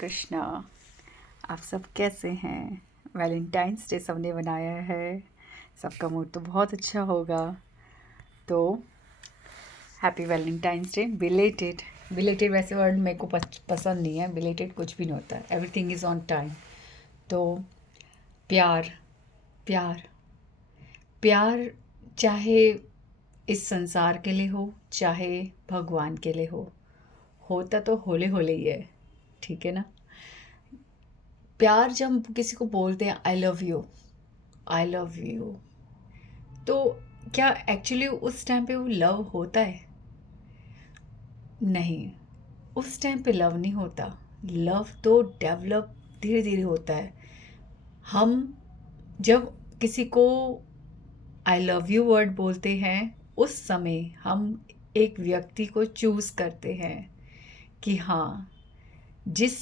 कृष्णा। आप सब कैसे हैं? वैलेंटाइंस डे सबने बनाया है, सबका मूड तो बहुत अच्छा होगा। तो happy Valentine's day. Belated belated वैसे वर्ड मेरे को पसंद नहीं है। बिलेटेड कुछ भी नहीं होता है, एवरीथिंग इज़ ऑन टाइम। तो प्यार प्यार प्यार, चाहे इस संसार के लिए हो चाहे भगवान के लिए हो, होता तो होले होले ही है। ठीक है ना? प्यार जब हम किसी को बोलते हैं I love you, I love you, तो क्या एक्चुअली उस टाइम पे वो लव होता है? नहीं, उस टाइम पे लव नहीं होता। लव तो डेवलप धीरे धीरे होता है। हम जब किसी को आई लव यू वर्ड बोलते हैं, उस समय हम एक व्यक्ति को चूज़ करते हैं कि हाँ, जिस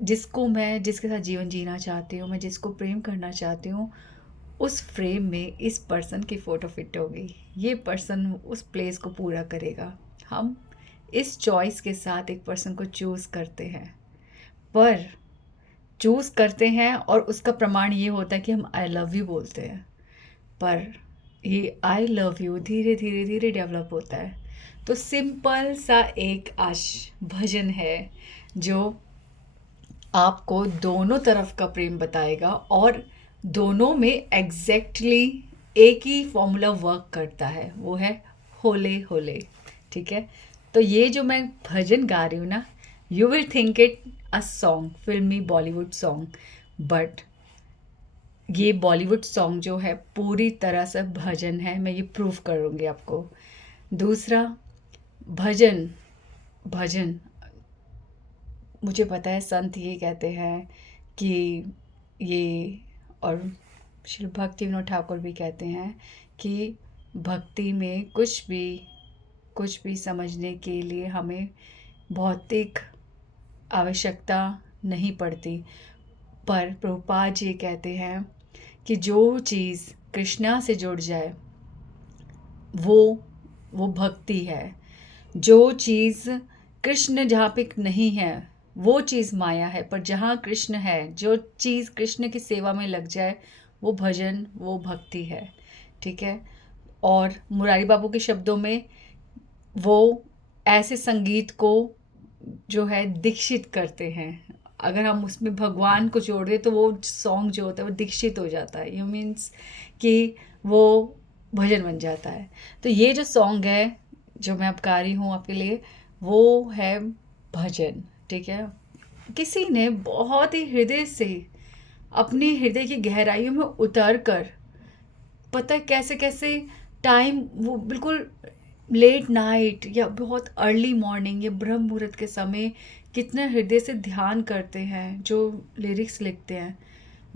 जिसको मैं जिसके साथ जीवन जीना चाहती हूँ, मैं जिसको प्रेम करना चाहती हूँ, उस फ्रेम में इस पर्सन की फ़ोटो फिट होगी, ये पर्सन उस प्लेस को पूरा करेगा। हम इस चॉइस के साथ एक पर्सन को चूज़ करते हैं, पर चूज़ करते हैं और उसका प्रमाण ये होता है कि हम आई लव यू बोलते हैं। पर ये आई लव यू धीरे धीरे धीरे डेवलप होता है। तो सिंपल सा एक भजन है जो आपको दोनों तरफ का प्रेम बताएगा, और दोनों में एग्जैक्टली एक ही फॉर्मूला वर्क करता है, वो है होले होले। ठीक है? तो ये जो मैं भजन गा रही हूँ ना, you will think it a song, फिल्मी बॉलीवुड सॉन्ग, बट ये बॉलीवुड सॉन्ग जो है पूरी तरह से भजन है। मैं ये प्रूव करूँगी आपको। दूसरा, भजन भजन मुझे पता है संत ये कहते हैं कि ये, और श्री भक्ति विनोद ठाकुर भी कहते हैं कि भक्ति में कुछ भी समझने के लिए हमें भौतिक आवश्यकता नहीं पड़ती। पर प्रभुपाद जी कहते हैं कि जो चीज़ कृष्णा से जुड़ जाए वो वो भक्ति है। जो चीज़ कृष्ण जहाँ पे नहीं है वो चीज़ माया है, पर जहाँ कृष्ण है, जो चीज़ कृष्ण की सेवा में लग जाए वो भजन, वो भक्ति है। ठीक है? और मुरारी बाबू के शब्दों में, वो ऐसे संगीत को जो है दीक्षित करते हैं। अगर हम उसमें भगवान को जोड़ दें तो वो सॉन्ग जो होता है वो दीक्षित हो जाता है। यू मीन्स कि वो भजन बन जाता है। तो ये जो सॉन्ग है जो मैं अब गा रही हूँ आपके लिए, वो है भजन। ठीक है? किसी ने बहुत ही हृदय से, अपने हृदय की गहराइयों में उतर कर, पता है कैसे कैसे टाइम, वो बिल्कुल लेट नाइट या बहुत अर्ली मॉर्निंग या ब्रह्म मुहूर्त के समय कितना हृदय से ध्यान करते हैं जो लिरिक्स लिखते हैं।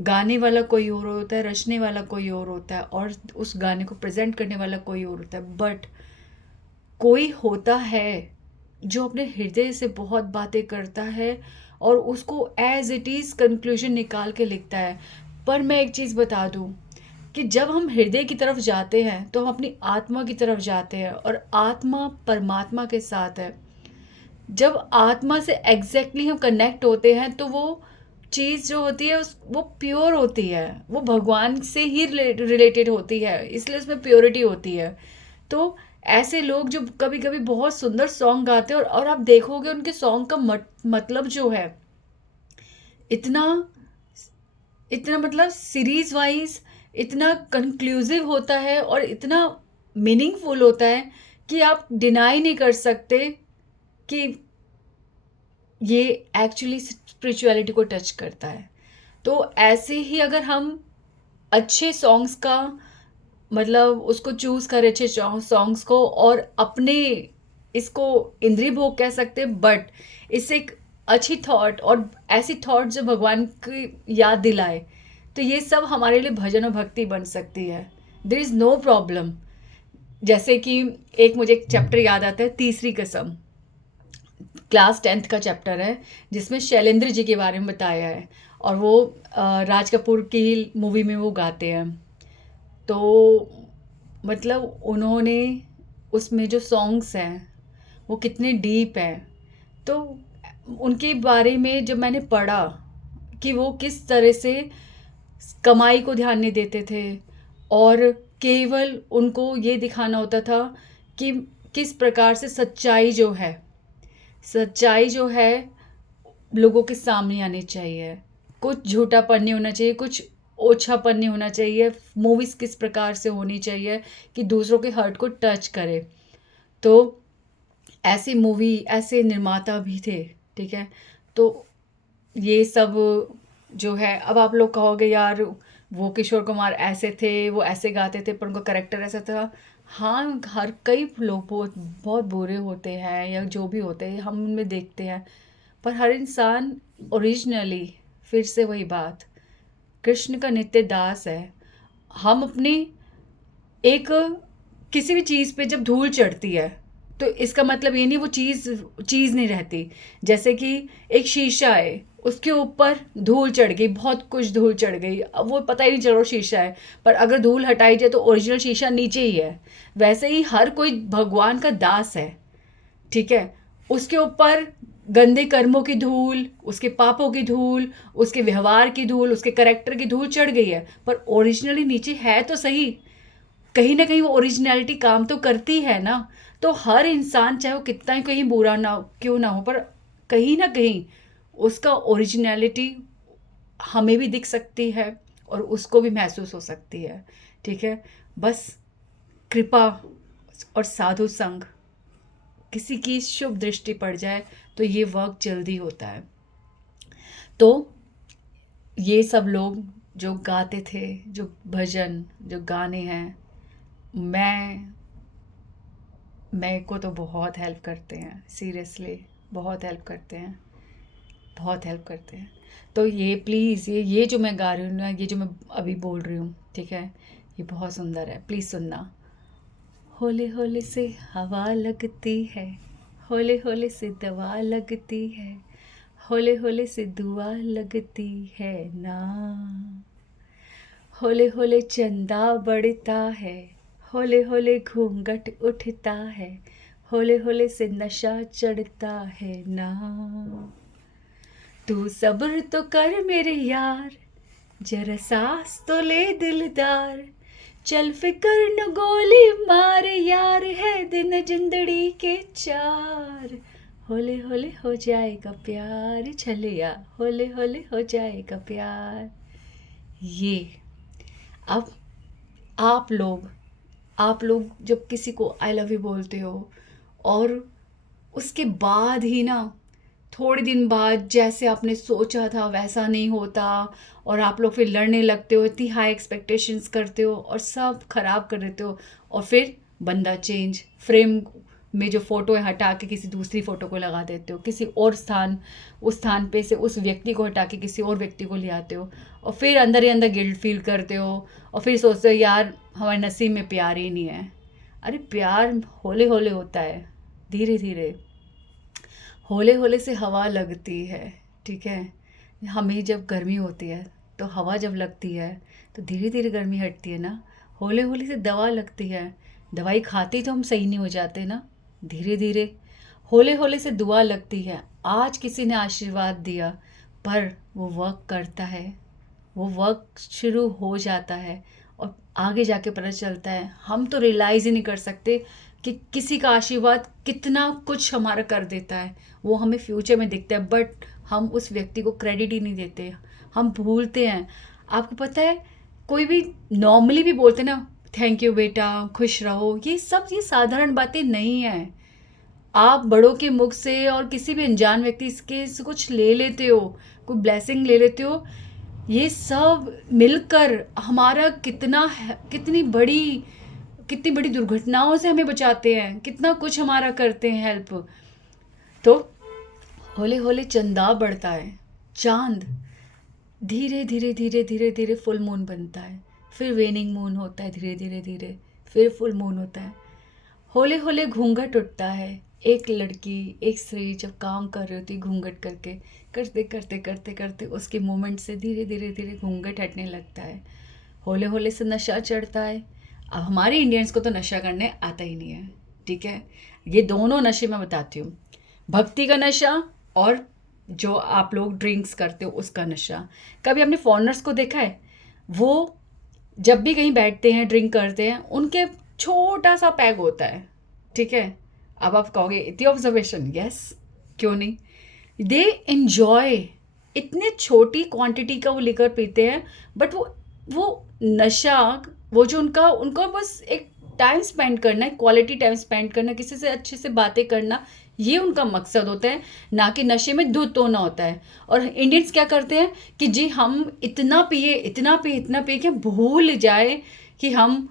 गाने वाला कोई और होता है, रचने वाला कोई और होता है, और उस गाने को प्रेजेंट करने वाला कोई और होता है, बट कोई होता है जो अपने हृदय से बहुत बातें करता है और उसको एज इट इज़ कंक्लूजन निकाल के लिखता है। पर मैं एक चीज़ बता दूँ कि जब हम हृदय की तरफ जाते हैं तो हम अपनी आत्मा की तरफ जाते हैं, और आत्मा परमात्मा के साथ है। जब आत्मा से एग्जैक्टली हम कनेक्ट होते हैं तो वो चीज़ जो होती है वो प्योर होती है, वो भगवान से ही रिलेटेड होती है, इसलिए उसमें प्योरिटी होती है। तो ऐसे लोग जो कभी कभी बहुत सुंदर सॉन्ग गाते हैं, और आप देखोगे उनके सॉन्ग का मतलब जो है इतना इतना मतलब सीरीज वाइज इतना कंक्लूसिव होता है और इतना मीनिंगफुल होता है कि आप डिनाई नहीं कर सकते कि ये एक्चुअली स्पिरिचुअलिटी को टच करता है। तो ऐसे ही अगर हम अच्छे सॉन्ग्स का मतलब उसको चूज़ करें, अच्छे सॉन्ग्स को, और अपने इसको इंद्रिय भोग कह सकते हैं, बट इससे एक अच्छी थॉट और ऐसी थॉट जो भगवान की याद दिलाए, तो ये सब हमारे लिए भजन और भक्ति बन सकती है। There is no problem. जैसे कि एक मुझे एक चैप्टर याद आता है, तीसरी कसम, क्लास 10th का चैप्टर है, जिसमें शैलेंद्र जी के बारे में बताया है, और वो राज कपूर की मूवी में वो गाते हैं। तो मतलब उन्होंने उसमें जो सॉन्ग्स हैं वो कितने डीप हैं। तो उनके बारे में जब मैंने पढ़ा कि वो किस तरह से कमाई को ध्यान नहीं देते थे और केवल उनको ये दिखाना होता था कि किस प्रकार से सच्चाई जो है लोगों के सामने आनी चाहिए। कुछ झूठापन नहीं होना चाहिए, कुछ ओछापन नहीं होना चाहिए। मूवीज़ किस प्रकार से होनी चाहिए कि दूसरों के हर्ट को टच करे। तो ऐसी मूवी, ऐसे निर्माता भी थे, ठीक है। तो ये सब जो है, अब आप लोग कहोगे यार वो किशोर कुमार ऐसे थे, वो ऐसे गाते थे पर उनका करेक्टर ऐसा था। हाँ, हर कई लोग बहुत बहुत बुरे होते हैं या जो भी होते हैं हम उनमें देखते हैं, पर हर इंसान ओरिजिनली, फिर से वही बात, कृष्ण का नित्य दास है। हम अपनी एक किसी भी चीज़ पे जब धूल चढ़ती है तो इसका मतलब ये नहीं वो चीज़ चीज़ नहीं रहती। जैसे कि एक शीशा है, उसके ऊपर धूल चढ़ गई, बहुत कुछ धूल चढ़ गई, अब वो पता ही नहीं चल रहा शीशा है, पर अगर धूल हटाई जाए तो ओरिजिनल शीशा नीचे ही है। वैसे ही हर कोई भगवान का दास है, ठीक है। उसके ऊपर गंदे कर्मों की धूल, उसके पापों की धूल, उसके व्यवहार की धूल, उसके करेक्टर की धूल चढ़ गई है, पर ओरिजिनली नीचे है तो सही। कहीं ना कहीं वो ओरिजिनलिटी काम तो करती है ना। तो हर इंसान चाहे वो कितना ही कहीं बुरा ना क्यों ना हो, पर कहीं ना कहीं उसका ओरिजिनलिटी हमें भी दिख सकती है और उसको भी महसूस हो सकती है, ठीक है। बस कृपा और साधु संग, किसी की शुभ दृष्टि पड़ जाए तो ये वर्क जल्दी होता है। तो ये सब लोग जो गाते थे, जो भजन, जो गाने हैं, मैं को तो बहुत हेल्प करते हैं, सीरियसली बहुत हेल्प करते हैं, बहुत हेल्प करते हैं। तो ये प्लीज़, ये जो मैं गा रही हूँ ना, ये जो मैं अभी बोल रही हूँ, ठीक है, ये बहुत सुंदर है, प्लीज़ सुनना। होले होले से हवा लगती है, होले होले से दवा लगती है, होले होले से दुआ लगती है ना, होले होले चंदा बढ़ता है, होले होले घूंघट उठता है, होले होले से नशा चढ़ता है ना। तू सब्र तो कर मेरे यार, जरा सांस तो ले दिलदार, चल फिकर न गोली मार यार, है दिन जिंदड़ी के चार, होले होले हो जाएगा प्यार छलिया, होले होले हो जाएगा प्यार। ये अब आप लोग जब किसी को आई लव यू बोलते हो और उसके बाद ही ना थोड़े दिन बाद जैसे आपने सोचा था वैसा नहीं होता और आप लोग फिर लड़ने लगते हो, इतनी हाई एक्सपेक्टेशंस करते हो और सब खराब कर देते हो, और फिर बंदा चेंज, फ्रेम में जो फ़ोटो है हटा के किसी दूसरी फ़ोटो को लगा देते हो, किसी और उस स्थान पे से उस व्यक्ति को हटा के किसी और व्यक्ति को ले आते हो, और फिर अंदर ही अंदर गिल्ट फील करते हो और फिर सोचते हो यार हमारे नसीब में प्यार ही नहीं है। अरे प्यार होले होले होता है, धीरे धीरे, होले होले से हवा लगती है, ठीक है। हमें जब गर्मी होती है तो हवा जब लगती है तो धीरे धीरे गर्मी हटती है ना। होले होले से दवा लगती है, दवाई खाते ही तो हम सही नहीं हो जाते ना, धीरे धीरे। होले होले से दुआ लगती है, आज किसी ने आशीर्वाद दिया पर वो वर्क करता है, वो वर्क शुरू हो जाता है और आगे जाके पता चलता है, हम तो रियलाइज़ ही नहीं कर सकते कि किसी का आशीर्वाद कितना कुछ हमारा कर देता है। वो हमें फ्यूचर में दिखता है बट हम उस व्यक्ति को क्रेडिट ही नहीं देते, हम भूलते हैं। आपको पता है कोई भी नॉर्मली भी बोलते हैं ना, थैंक यू बेटा, खुश रहो, ये साधारण बातें नहीं हैं। आप बड़ों के मुख से और किसी भी अनजान व्यक्ति से कुछ ले लेते हो, कोई ब्लेसिंग ले लेते हो, ये सब मिलकर हमारा कितनी बड़ी दुर्घटनाओं से हमें बचाते हैं, कितना कुछ हमारा करते हैं हेल्प। तो होले होले चंदा बढ़ता है, चांद धीरे धीरे धीरे धीरे धीरे फुल मून बनता है, फिर वेनिंग मून होता है, धीरे धीरे धीरे फिर फुल मून होता है। होले होले घूंघट उठता है, एक लड़की, एक स्त्री जब काम कर रही होती घूंघट करके, करते करते करते करते उसके मोमेंट से धीरे धीरे धीरे घूंघट हटने लगता है। होले होले से नशा चढ़ता है। अब हमारे इंडियंस को तो नशा करने आता ही नहीं है, ठीक है। ये दोनों नशे मैं बताती हूँ, भक्ति का नशा और जो आप लोग ड्रिंक्स करते हो उसका नशा। कभी आपने फॉरेनर्स को देखा है, वो जब भी कहीं बैठते हैं ड्रिंक करते हैं, उनके छोटा सा पैग होता है, ठीक है। अब आप कहोगे इतनी ऑब्जर्वेशन, यस, क्यों नहीं। दे एन्जॉय, इतने छोटी क्वांटिटी का वो लिकर पीते हैं, बट वो नशा, वो जो उनका उनका बस एक टाइम स्पेंड करना है, क्वालिटी टाइम स्पेंड करना, किसी से अच्छे से बातें करना, ये उनका मकसद होता है, ना कि नशे में धुत होना होता है। और इंडियंस क्या करते हैं कि जी हम इतना पिए इतना पिए इतना पिए कि हम भूल जाए कि हम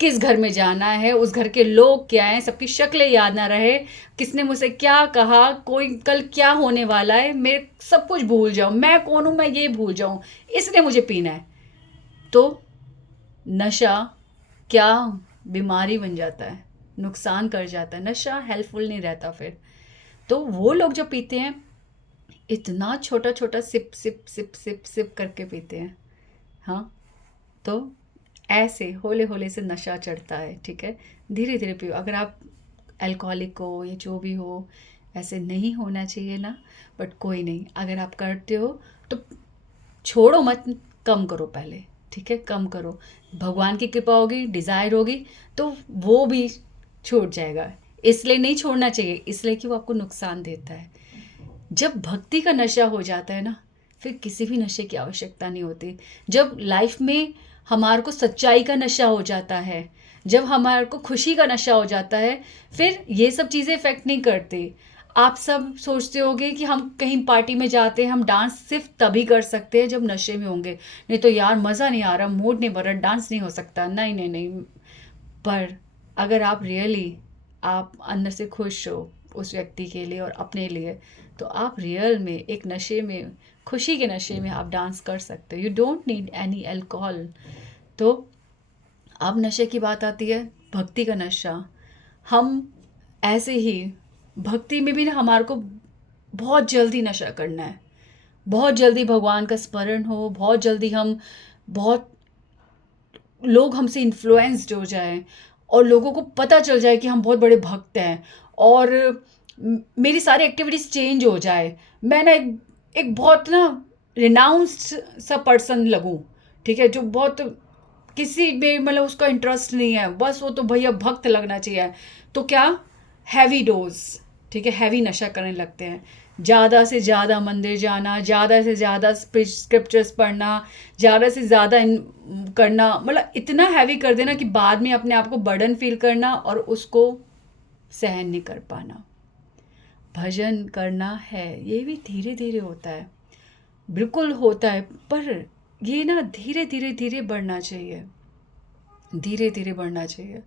किस घर में जाना है, उस घर के लोग क्या हैं, सबकी शक्लें याद ना रहे, किसने मुझसे क्या कहा, कोई कल क्या होने वाला है, मैं सब कुछ भूल जाऊं, मैं कौन हूं, मैं ये भूल जाऊं, इसलिए मुझे पीना है। तो नशा क्या बीमारी बन जाता है, नुकसान कर जाता है, नशा हेल्पफुल नहीं रहता फिर। तो वो लोग जो पीते हैं, इतना छोटा छोटा sip sip sip sip sip करके पीते हैं। हाँ, तो ऐसे होले होले से नशा चढ़ता है, ठीक है। धीरे धीरे पियो। अगर आप अल्कोहलिक हो या जो भी हो, ऐसे नहीं होना चाहिए ना, बट कोई नहीं, अगर आप करते हो तो छोड़ो मत, कम करो पहले, ठीक है, कम करो। भगवान की कृपा होगी, डिज़ायर होगी, तो वो भी छूट जाएगा। इसलिए नहीं छोड़ना चाहिए, इसलिए कि वो आपको नुकसान देता है। जब भक्ति का नशा हो जाता है ना, फिर किसी भी नशे की आवश्यकता नहीं होती। जब लाइफ में हमारे को सच्चाई का नशा हो जाता है, जब हमारे को खुशी का नशा हो जाता है, फिर ये सब चीज़ें इफ़ेक्ट नहीं करती। आप सब सोचते होगे कि हम कहीं पार्टी में जाते हैं, हम डांस सिर्फ तभी कर सकते हैं जब नशे में होंगे, नहीं तो यार मज़ा नहीं आ रहा, मूड नहीं भर रहा, डांस नहीं हो सकता। नहीं नहीं नहीं। पर अगर आप रियली, आप अंदर से खुश हो उस व्यक्ति के लिए और अपने लिए, तो आप रियल में एक नशे में, खुशी के नशे में आप डांस कर सकते हो। You don't need any alcohol. तो अब नशे की बात आती है, भक्ति का नशा। हम ऐसे ही भक्ति में भी ना, हमारे को बहुत जल्दी नशा करना है, बहुत जल्दी भगवान का स्मरण हो, बहुत जल्दी हम, बहुत लोग हमसे इन्फ्लुएंस्ड हो जाएं और लोगों को पता चल जाए कि हम बहुत बड़े भक्त हैं, और मेरी सारी एक्टिविटीज़ चेंज हो जाए, मैं ना एक बहुत ना रिनाउंस्ड सा पर्सन लगूं, ठीक है, जो बहुत किसी में मतलब उसका इंटरेस्ट नहीं है, बस वो तो भैया भक्त लगना चाहिए। तो क्या, हैवी डोज, ठीक है, हैवी नशा करने लगते हैं। ज़्यादा से ज़्यादा मंदिर जाना, ज़्यादा से ज़्यादा स्क्रिप्चर्स पढ़ना, ज़्यादा से ज़्यादा करना, मतलब इतना हैवी कर देना कि बाद में अपने आप को बर्डन फील करना और उसको सहन नहीं कर पाना। भजन करना है, ये भी धीरे धीरे होता है, बिल्कुल होता है, पर ये ना धीरे धीरे धीरे बढ़ना चाहिए, धीरे धीरे बढ़ना चाहिए।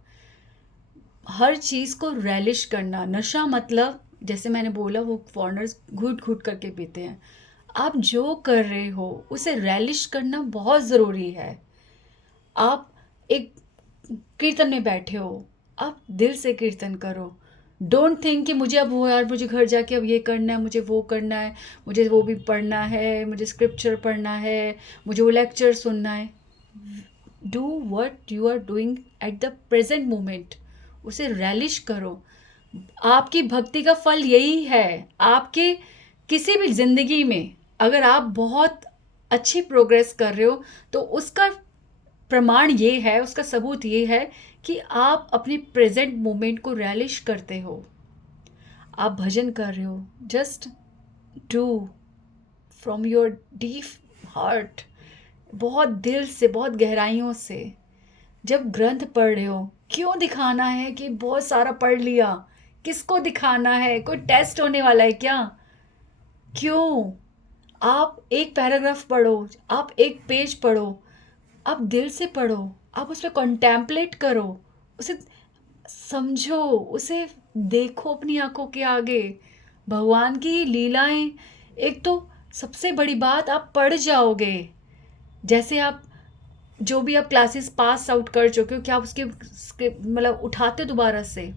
हर चीज़ को रैलिश करना, नशा मतलब जैसे मैंने बोला, वो फॉरेनर्स घूट घूट करके पीते हैं। आप जो कर रहे हो उसे रैलिश करना बहुत ज़रूरी है। आप एक कीर्तन में बैठे हो, आप दिल से कीर्तन करो। डोंट थिंक कि मुझे अब वो यार, मुझे घर जाके अब ये करना है, मुझे वो करना है, मुझे वो भी पढ़ना है, मुझे स्क्रिप्चर पढ़ना है, मुझे वो लेक्चर सुनना है। Do what you are doing at the present moment, उसे रैलिश करो। आपकी भक्ति का फल यही है। आपके किसी भी ज़िंदगी में अगर आप बहुत अच्छी प्रोग्रेस कर रहे हो, तो उसका प्रमाण ये है, उसका सबूत ये है कि आप अपने प्रेजेंट मोमेंट को रैलिश करते हो। आप भजन कर रहे हो, just do from your deep heart, बहुत दिल से, बहुत गहराइयों से। जब ग्रंथ पढ़ रहे हो, क्यों दिखाना है कि बहुत सारा पढ़ लिया, किसको दिखाना है, कोई टेस्ट होने वाला है क्या? क्यों? आप एक पैराग्राफ पढ़ो, आप एक पेज पढ़ो, आप दिल से पढ़ो, आप उस पर कॉन्टेम्पलेट करो, उसे समझो, उसे देखो अपनी आंखों के आगे। भगवान की लीलाएं, एक तो सबसे बड़ी बात, आप पढ़ जाओगे। जैसे आप जो भी आप क्लासेस पास आउट कर चुके हो, क्या आप उसके मतलब उठाते दोबारा से?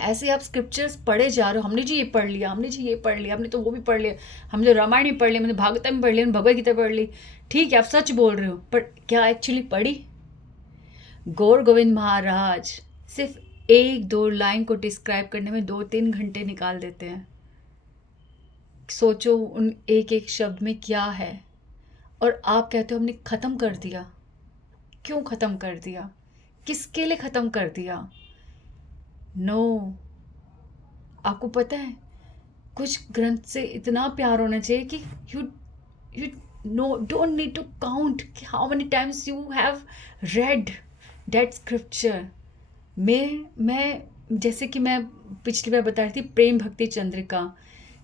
ऐसे आप स्क्रिप्चर्स पढ़े जा रहे हो, हमने जी ये पढ़ लिया, हमने जी ये पढ़ लिया, हमने तो वो भी पढ़ लिया, हमने तो रामायण भी पढ़ लिया, हमने भागवतम भी पढ़ लिया, हमने भगवद गीता पढ़ ली। ठीक है, आप सच बोल रहे हो, पर क्या एक्चुअली पढ़ी? गौर गोविंद महाराज सिर्फ एक दो लाइन को डिस्क्राइब करने में 2-3 घंटे निकाल देते हैं। सोचो उन एक एक शब्द में क्या है, और आप कहते हो हमने ख़त्म कर दिया। क्यों ख़त्म कर दिया? किसके लिए ख़त्म कर दिया? नो, आपको पता है कुछ ग्रंथ से इतना प्यार होना चाहिए कि you you know don't need to count how many times you have read that scripture. मैं जैसे कि मैं पिछली बार बता रही थी प्रेम भक्ति चंद्रिका,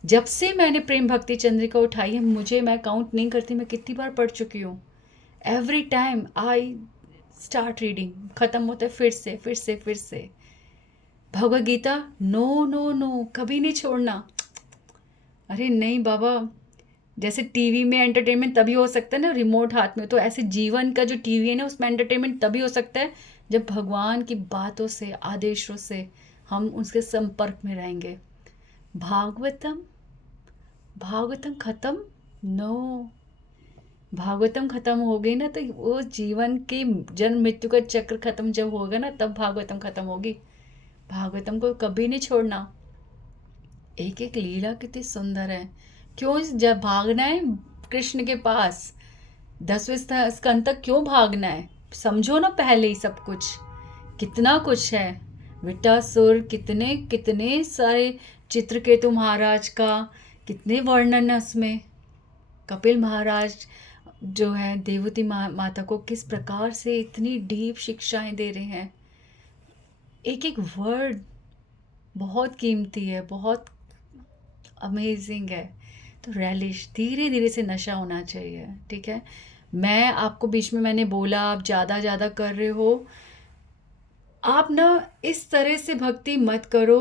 जब से मैंने प्रेम भक्ति चंद्रिका उठाई है, मुझे, मैं काउंट नहीं करती मैं कितनी बार पढ़ चुकी हूँ। Every time I start reading, ख़त्म होता है फिर से फिर से फिर से। Bhagavad Gita, no no no, कभी नहीं छोड़ना। अरे नहीं बाबा, जैसे टीवी में एंटरटेनमेंट तभी हो सकता है ना रिमोट हाथ में, तो ऐसे जीवन का जो टीवी है ना उसमें एंटरटेनमेंट तभी हो सकता है जब भगवान की बातों से, आदेशों से हम उसके संपर्क में रहेंगे। भागवतम, भागवतम खत्म? नो, भागवतम खत्म हो गई ना तो वो जीवन के जन्म मृत्यु का चक्र खत्म जब होगा ना तब भागवतम खत्म होगी। भागवतम को कभी नहीं छोड़ना। एक एक लीला कितनी सुंदर है। क्यों जब भागना है कृष्ण के पास, 10वें स्कंद तक क्यों भागना है? समझो ना पहले ही सब कुछ, कितना कुछ है। विटासुर, कितने कितने सारे, चित्रकेतु महाराज का कितने वर्णन है उसमें। कपिल महाराज जो है देवती माता को किस प्रकार से इतनी डीप शिक्षाएं दे रहे हैं। एक एक वर्ड बहुत कीमती है, बहुत अमेजिंग है। तो रैलिश, धीरे धीरे से नशा होना चाहिए, ठीक है। मैं आपको बीच में मैंने बोला आप ज़्यादा कर रहे हो, आप ना इस तरह से भक्ति मत करो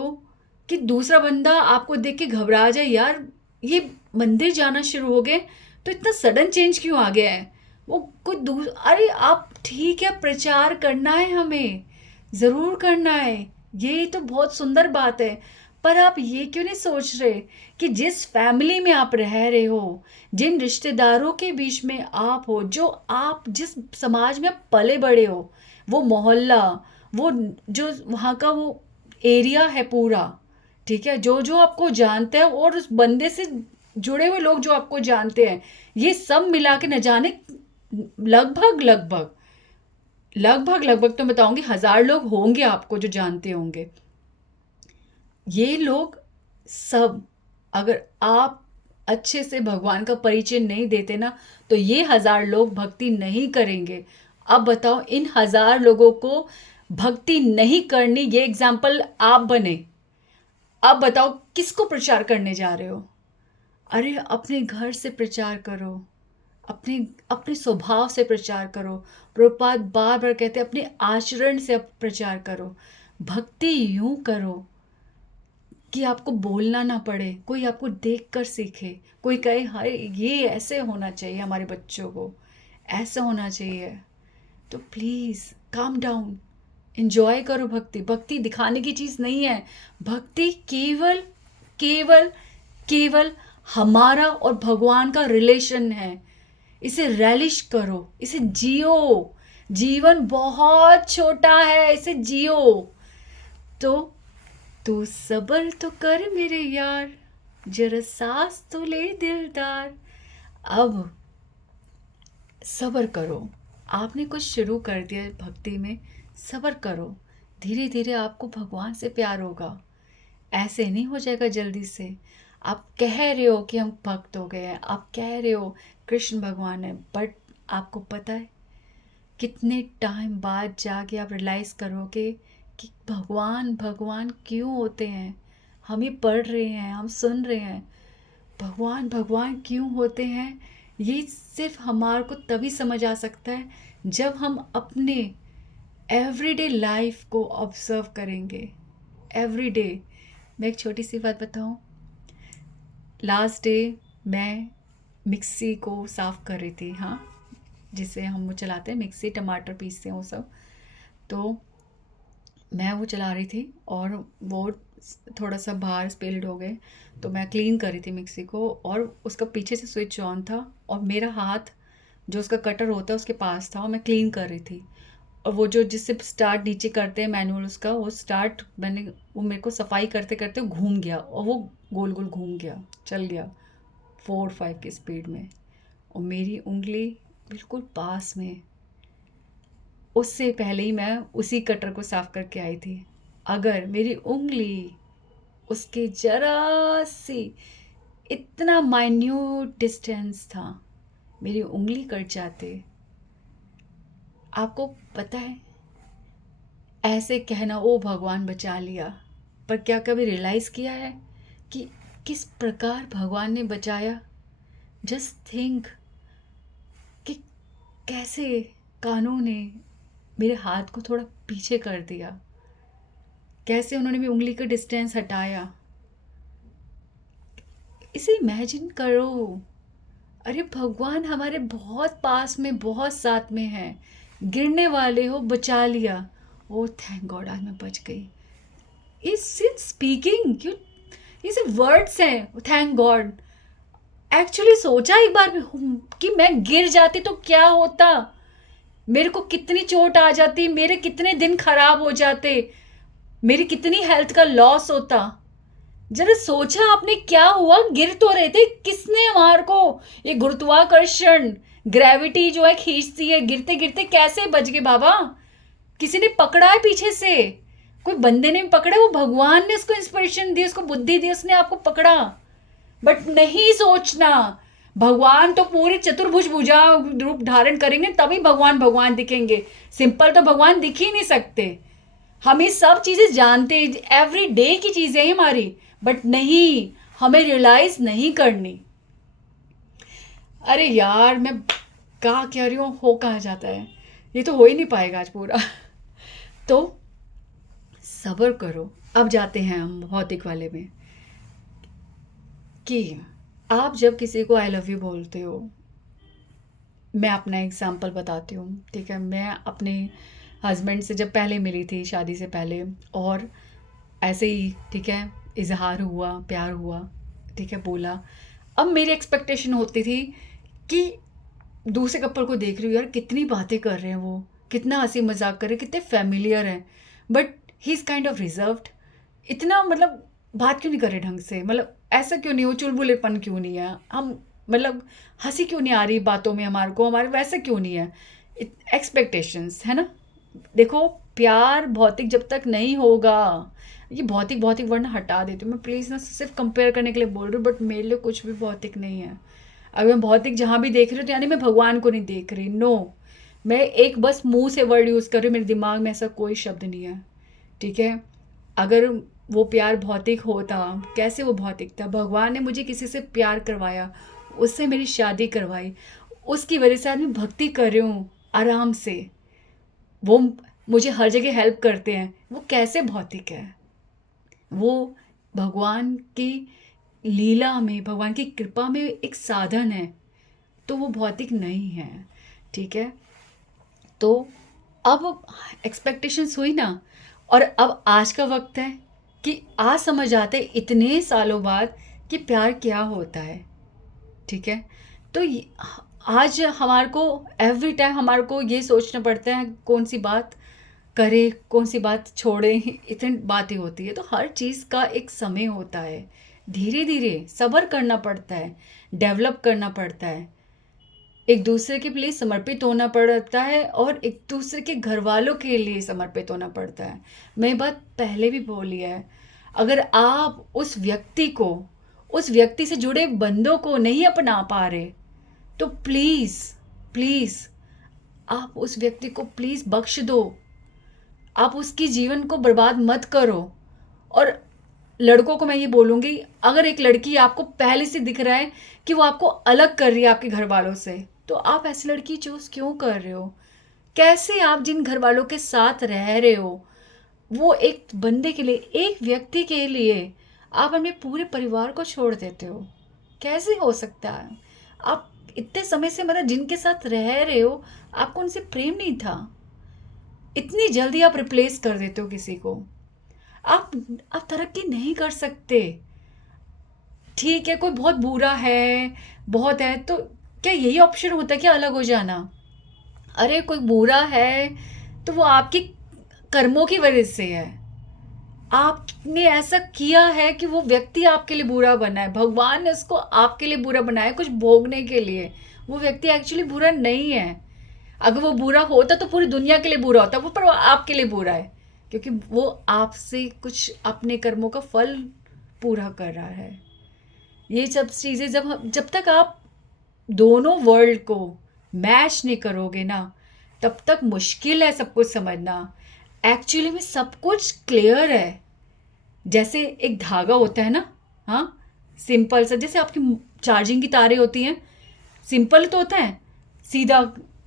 कि दूसरा बंदा आपको देख के घबरा जाए, यार ये मंदिर जाना शुरू हो गए तो इतना सडन चेंज क्यों आ गया है। वो कुछ अरे आप ठीक है, प्रचार करना है, हमें ज़रूर करना है, ये तो बहुत सुंदर बात है। पर आप ये क्यों नहीं सोच रहे कि जिस फैमिली में आप रह रहे हो, जिन रिश्तेदारों के बीच में आप हो, जो आप जिस समाज में आप पले बड़े हो, वो मोहल्ला, वो जो वहाँ का वो एरिया है पूरा, ठीक है, जो जो आपको जानते हैं और उस बंदे से जुड़े हुए लोग जो आपको जानते हैं, ये सब मिला के न जाने लगभग लगभग लगभग लगभग तो बताऊंगी 1000 लोग होंगे आपको जो जानते होंगे। ये लोग सब, अगर आप अच्छे से भगवान का परिचय नहीं देते ना तो ये 1000 लोग भक्ति नहीं करेंगे। अब बताओ इन 1000 लोगों को भक्ति नहीं करनी, ये एग्जाम्पल आप बने। अब बताओ किसको प्रचार करने जा रहे हो? अरे अपने घर से प्रचार करो, अपने अपने स्वभाव से प्रचार करो। प्रभुपाद बार बार कहते हैं अपने आचरण से आप प्रचार करो। भक्ति यूं करो कि आपको बोलना ना पड़े, कोई आपको देख कर सीखे, कोई कहे हाय ये ऐसे होना चाहिए, हमारे बच्चों को ऐसा होना चाहिए। तो प्लीज़ काम डाउन, एंजॉय करो भक्ति। भक्ति दिखाने की चीज़ नहीं है। भक्ति केवल केवल केवल हमारा और भगवान का रिलेशन है। इसे रैलिश करो, इसे जियो। जीवन बहुत छोटा है, इसे जियो। तो तू सबर तो कर मेरे यार, जरा सांस तो ले दिलदार। अब सबर करो, आपने कुछ शुरू कर दिया भक्ति में, सबर करो। धीरे धीरे आपको भगवान से प्यार होगा, ऐसे नहीं हो जाएगा जल्दी से। आप कह रहे हो कि हम भक्त हो गए हैं, आप कह रहे हो कृष्ण भगवान है, बट आपको पता है कितने टाइम बाद जाके आप रियलाइज़ करोगे कि भगवान भगवान क्यों होते हैं। हम ये पढ़ रहे हैं, हम सुन रहे हैं, भगवान भगवान क्यों होते हैं, ये सिर्फ हमारे को तभी समझ आ सकता है जब हम अपने एवरीडे लाइफ को ऑब्जर्व करेंगे। एवरीडे। मैं एक छोटी सी बात बताऊं, लास्ट डे मैं मिक्सी को साफ़ कर रही थी, हाँ, जिसे हम वो चलाते हैं मिक्सी, टमाटर पीसते हैं वो सब। तो मैं वो चला रही थी और वो थोड़ा सा बाहर स्पिल्ड हो गए, तो मैं क्लीन कर रही थी मिक्सी को, और उसका पीछे से स्विच ऑन था और मेरा हाथ जो उसका कटर होता है उसके पास था और मैं क्लीन कर रही थी। और वो जो जिससे स्टार्ट नीचे करते हैं मैनुअल उसका, वो स्टार्ट मैंने वो मेरे को सफाई करते करते घूम गया और वो गोल गोल घूम गया, चल गया, 4-5 की स्पीड में, और मेरी उंगली बिल्कुल पास में। उससे पहले ही मैं उसी कटर को साफ करके आई थी। अगर मेरी उंगली उसके जरा सी, इतना माइन्यूट डिस्टेंस था, मेरी उंगली कट जाते, आपको पता है, ऐसे कहना ओ भगवान बचा लिया, पर क्या कभी रियलाइज़ किया है कि किस प्रकार भगवान ने बचाया? जस्ट थिंक कि कैसे कानों ने मेरे हाथ को थोड़ा पीछे कर दिया, कैसे उन्होंने मेरी उंगली का डिस्टेंस हटाया। इसे इमेजिन करो। अरे भगवान हमारे बहुत पास में, बहुत साथ में है। गिरने वाले हो, बचा लिया। ओ थैंक गॉड, आज मैं बच गई। इस स्पीकिंग क्यों, ये सिर्फ वर्ड्स हैं, थैंक गॉड। एक्चुअली सोचा एक बार कि मैं गिर जाती तो क्या होता, मेरे को कितनी चोट आ जाती, मेरे कितने दिन खराब हो जाते, मेरी कितनी हेल्थ का लॉस होता। जरा सोचा आपने क्या हुआ, गिर तो रहे थे, किसने हमारे को, ये गुरुत्वाकर्षण, ग्रेविटी जो है खींचती है, गिरते गिरते कैसे बच गए बाबा? किसी ने पकड़ा है पीछे से, कोई बंदे ने पकड़ा, वो भगवान ने उसको इंस्पिरेशन दी, उसको बुद्धि दी, उसने आपको पकड़ा। बट नहीं सोचना, भगवान तो पूरी चतुर्भुज भुजा रूप धारण करेंगे तभी भगवान भगवान दिखेंगे। सिंपल तो भगवान दिख ही नहीं सकते। हम ये सब चीज़ें जानते, एवरी डे की चीज़ें हैं हमारी, बट नहीं, हमें रियलाइज नहीं करनी। अरे यार, मैं कहाँ कह रही हूँ, हो कहाँ जाता है, ये तो हो ही नहीं पाएगा आज पूरा। तो सब्र करो। अब जाते हैं हम भौतिक वाले में, कि आप जब किसी को आई लव यू बोलते हो, मैं अपना एग्जांपल बताती हूँ, ठीक है। मैं अपने हस्बैंड से जब पहले मिली थी, शादी से पहले, और ऐसे ही, ठीक है, इजहार हुआ, प्यार हुआ, ठीक है, बोला। अब मेरी एक्सपेक्टेशन होती थी कि दूसरे कपल को देख रही हूँ, यार कितनी बातें कर रहे हैं वो, कितना हंसी मजाक कर रहे हैं, कितने फेमिलियर हैं, but he is kind of reserved. इतना मतलब बात क्यों नहीं कर रहे ढंग से, मतलब ऐसा क्यों नहीं हो, चुलबुलेपन क्यों नहीं है, हम मतलब हंसी क्यों नहीं आ रही बातों में हमारे को, हमारे वैसा क्यों नहीं है। एक्सपेक्टेशंस है ना। देखो, प्यार भौतिक जब तक नहीं होगा, ये भौतिक भौतिक वर्ण हटा देती हूँ मैं, प्लीज़ ना, सिर्फ कंपेयर करने के लिए बोल रही हूँ, बट मेरे लिए कुछ भी भौतिक नहीं है। अगर मैं भौतिक जहाँ भी देख रही हूँ तो यानी मैं भगवान को नहीं देख रही, नो। मैं एक बस मुंह से वर्ड यूज़ कर रही हूँ, मेरे दिमाग में ऐसा कोई शब्द नहीं है, ठीक है। अगर वो प्यार भौतिक होता, कैसे वो भौतिक था, भगवान ने मुझे किसी से प्यार करवाया, उससे मेरी शादी करवाई, उसकी वजह से आज मैं भक्ति कर रही हूँ आराम से, वो मुझे हर जगह हेल्प करते हैं, वो कैसे भौतिक है? वो भगवान की लीला में, भगवान की कृपा में एक साधन है, तो वो भौतिक नहीं है, ठीक है। तो अब एक्सपेक्टेशंस हुई ना, और अब आज का वक्त है कि आज समझ आते इतने सालों बाद कि प्यार क्या होता है, ठीक है। तो आज हमारे को एवरी टाइम हमारे को ये सोचना पड़ता है कौन सी बात करे, कौन सी बात छोड़े, इतनी बातें होती है। तो हर चीज़ का एक समय होता है, धीरे धीरे सब्र करना पड़ता है, डेवलप करना पड़ता है, एक दूसरे के लिए समर्पित होना पड़ता है, और एक दूसरे के घर वालों के लिए समर्पित होना पड़ता है। मैं बात पहले भी बोली है, अगर आप उस व्यक्ति को, उस व्यक्ति से जुड़े बंदों को नहीं अपना पा रहे, तो प्लीज़ प्लीज़ आप उस व्यक्ति को प्लीज़ बख्श दो, आप उसकी जीवन को बर्बाद मत करो। और लड़कों को मैं ये बोलूँगी, अगर एक लड़की आपको पहले से दिख रहा है कि वो आपको अलग कर रही है आपके घर वालों से, तो आप ऐसी लड़की चूज़ क्यों कर रहे हो? कैसे आप जिन घर वालों के साथ रह रहे हो, वो एक बंदे के लिए, एक व्यक्ति के लिए आप अपने पूरे परिवार को छोड़ देते हो? कैसे हो सकता है? आप इतने समय से मतलब जिनके साथ रह रहे हो, आपको उनसे प्रेम नहीं था, इतनी जल्दी आप रिप्लेस कर देते हो किसी को। आप आप तरक्की नहीं कर सकते। ठीक है, कोई बहुत बुरा है, बहुत है, तो क्या यही ऑप्शन होता है कि अलग हो जाना? अरे कोई बुरा है तो वो आपके कर्मों की वजह से है, आपने ऐसा किया है कि वो व्यक्ति आपके लिए बुरा बना है, भगवान ने उसको आपके लिए बुरा बनाया कुछ भोगने के लिए। वो व्यक्ति एक्चुअली बुरा नहीं है। अगर वो बुरा होता तो पूरी दुनिया के लिए बुरा होता, वो पर वो आपके लिए बुरा है क्योंकि वो आपसे कुछ अपने कर्मों का फल पूरा कर रहा है। ये सब चीज़ें जब तक आप दोनों वर्ल्ड को मैच नहीं करोगे ना, तब तक मुश्किल है सब कुछ समझना। एक्चुअली में सब कुछ क्लियर है। जैसे एक धागा होता है ना, हाँ, सिंपल सा, जैसे आपकी चार्जिंग की तारें होती हैं, सिंपल तो होता है सीधा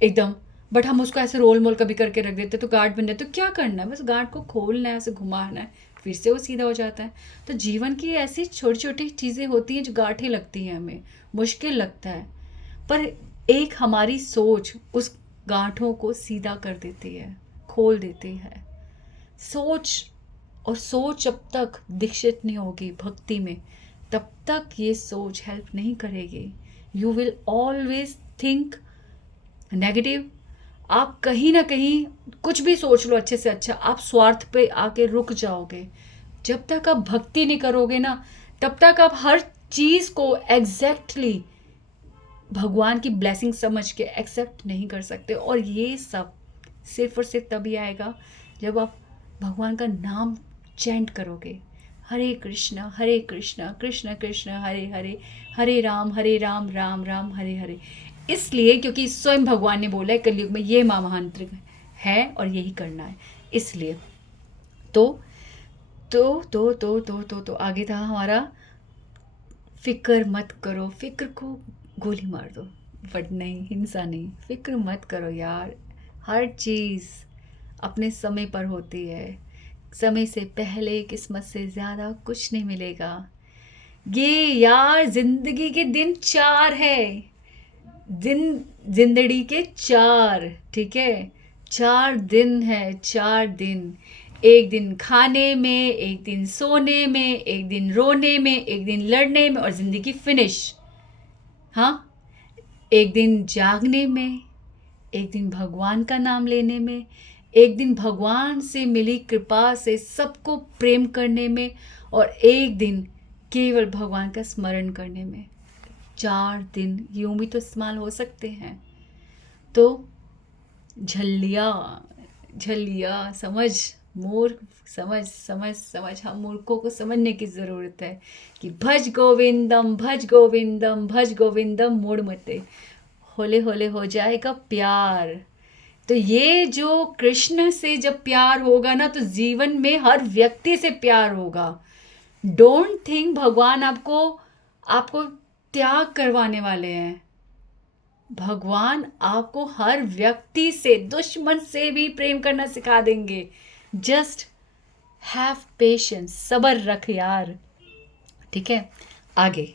एकदम, बट हम उसको ऐसे रोल मोल कभी करके रख देते तो गार्ड बन जाए। तो क्या करना है, बस गार्ड को खोलना है, उसे घुमाना है, फिर से वो सीधा हो जाता है। तो जीवन की ऐसी छोटी छोटी चीज़ें होती हैं जो गांठें लगती हैं, हमें मुश्किल लगता है, पर एक हमारी सोच उस गांठों को सीधा कर देती है, खोल देती है। सोच, और सोच जब तक दीक्षित नहीं होगी भक्ति में, तब तक ये सोच हेल्प नहीं करेगी। You will always think negative. आप कहीं ना कहीं कुछ भी सोच लो अच्छे से अच्छा, आप स्वार्थ पे आके रुक जाओगे। जब तक आप भक्ति नहीं करोगे ना, तब तक आप हर चीज़ को एग्जैक्टली भगवान की ब्लेसिंग समझ के एक्सेप्ट नहीं कर सकते। और ये सब सिर्फ और सिर्फ तभी आएगा जब आप भगवान का नाम चैंट करोगे, हरे कृष्णा कृष्ण कृष्ण हरे हरे, हरे राम राम राम हरे हरे। इसलिए क्योंकि स्वयं भगवान ने बोला है कलयुग में ये महामंत्र है और यही करना है। इसलिए तो आगे था हमारा, फिक्र मत करो, फिक्र को गोली मार दो, बट नहीं, हिंसा नहीं। फिक्र मत करो यार, हर चीज़ अपने समय पर होती है। समय से पहले किस्मत से ज़्यादा कुछ नहीं मिलेगा। ये यार जिंदगी के दिन 4 है, दिन जिंदगी के 4, ठीक है, 4 दिन है, 4 दिन। एक दिन खाने में, एक दिन सोने में, एक दिन रोने में, एक दिन लड़ने में और ज़िंदगी फिनिश। हाँ, एक दिन जागने में, एक दिन भगवान का नाम लेने में, एक दिन भगवान से मिली कृपा से सबको प्रेम करने में, और एक दिन केवल भगवान का स्मरण करने में। 4 दिन यूं भी तो इस्तेमाल हो सकते हैं। तो झल्लिया झल्लिया समझ, मूर्ख समझ, समझ समझ, हम मूर्खों को समझने की ज़रूरत है कि भज गोविंदम भज गोविंदम भज गोविंदम, मोड़ मते, होले होले हो जाएगा प्यार। तो ये जो कृष्ण से जब प्यार होगा ना, तो जीवन में हर व्यक्ति से प्यार होगा। डोंट थिंक भगवान आपको आपको त्याग करवाने वाले हैं। भगवान आपको हर व्यक्ति से, दुश्मन से भी प्रेम करना सिखा देंगे। जस्ट हैव पेशेंस, सब्र रख यार, ठीक है। आगे,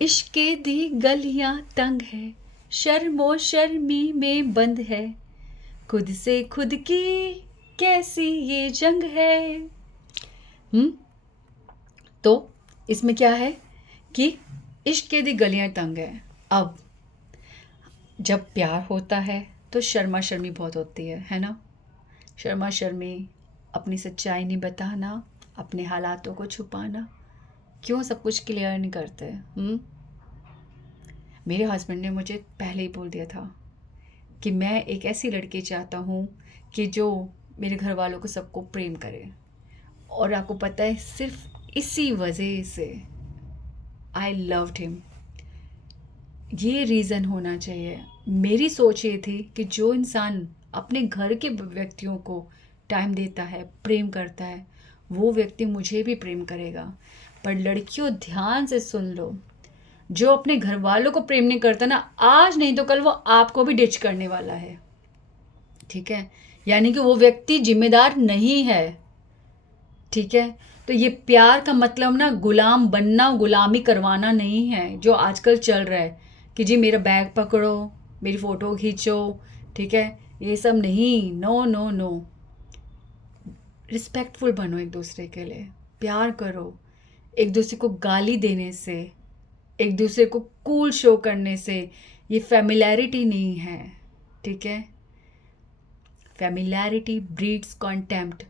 इश्के दी गलियां तंग है, शर्मो शर्मी में बंद है, खुद से खुद की कैसी ये जंग है। तो इसमें क्या है कि इश्क दी गलियां तंग है। अब जब प्यार होता है तो शर्मा शर्मी बहुत होती है ना। शर्मा शर्मी, अपनी सच्चाई नहीं बताना, अपने हालातों को छुपाना, क्यों सब कुछ क्लियर नहीं करते। मेरे हस्बैंड ने मुझे पहले ही बोल दिया था कि मैं एक ऐसी लड़की चाहता हूँ कि जो मेरे घर वालों को सबको प्रेम करे। और आपको पता है, सिर्फ इसी वजह से आई लव्ड हिम। ये रीज़न होना चाहिए। मेरी सोच ये थी कि जो इंसान अपने घर के व्यक्तियों को टाइम देता है, प्रेम करता है, वो व्यक्ति मुझे भी प्रेम करेगा। पर लड़कियों, ध्यान से सुन लो, जो अपने घर वालों को प्रेम नहीं करता ना, आज नहीं तो कल वो आपको भी डिच करने वाला है, ठीक है। यानी कि वो व्यक्ति जिम्मेदार नहीं है, ठीक है। तो ये प्यार का मतलब ना गुलाम बनना, गुलामी करवाना नहीं है, जो आजकल चल रहा है कि जी मेरा बैग पकड़ो, मेरी फ़ोटो खींचो, ठीक है। ये सब नहीं, नो नो नो। रिस्पेक्टफुल बनो एक दूसरे के लिए, प्यार करो। एक दूसरे को गाली देने से, एक दूसरे को कूल शो करने से ये फेमिलैरिटी नहीं है, ठीक है। Familiarity breeds contempt.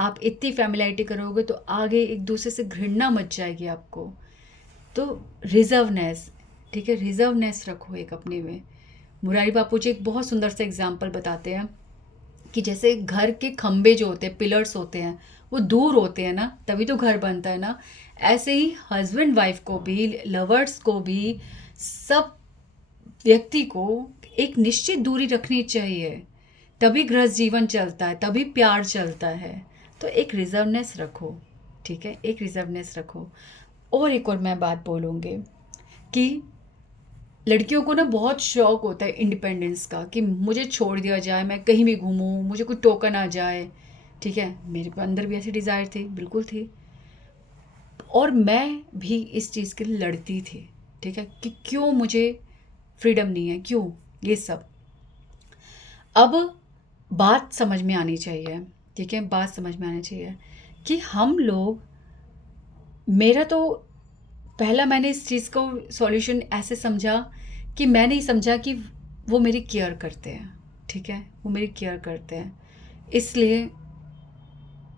आप इतनी फैमिलियरिटी करोगे तो आगे एक दूसरे से घृणा मच जाएगी आपको। तो रिजर्वनेस, ठीक है, रिजर्वनेस रखो एक अपने में। मुरारी बापू जी एक बहुत सुंदर सा एग्जाम्पल बताते हैं कि जैसे घर के खंबे जो होते हैं, पिलर्स होते हैं, वो दूर होते हैं ना, तभी तो घर बनता है ना। ऐसे ही हस्बैंड वाइफ को भी, लवर्स को भी, सब व्यक्ति को एक निश्चित दूरी रखनी चाहिए, तभी गृहस्थ जीवन चलता है, तभी प्यार चलता है। तो एक रिजर्वनेस रखो, ठीक है, एक रिजर्वनेस रखो। और एक और मैं बात बोलूँगी कि लड़कियों को ना बहुत शौक होता है इंडिपेंडेंस का, कि मुझे छोड़ दिया जाए, मैं कहीं भी घूमूं, मुझे कोई टोकन आ जाए, ठीक है। मेरे अंदर भी ऐसी डिज़ायर थी, बिल्कुल थी, और मैं भी इस चीज़ के लिए लड़ती थी, ठीक है, कि क्यों मुझे फ्रीडम नहीं है, क्यों ये सब। अब बात समझ में आनी चाहिए, ठीक है, बात समझ में आनी चाहिए कि हम लोग, मेरा तो पहला मैंने इस चीज़ को सॉल्यूशन ऐसे समझा कि मैं नहीं समझा कि वो मेरी केयर करते हैं, ठीक है, वो मेरी केयर करते हैं, इसलिए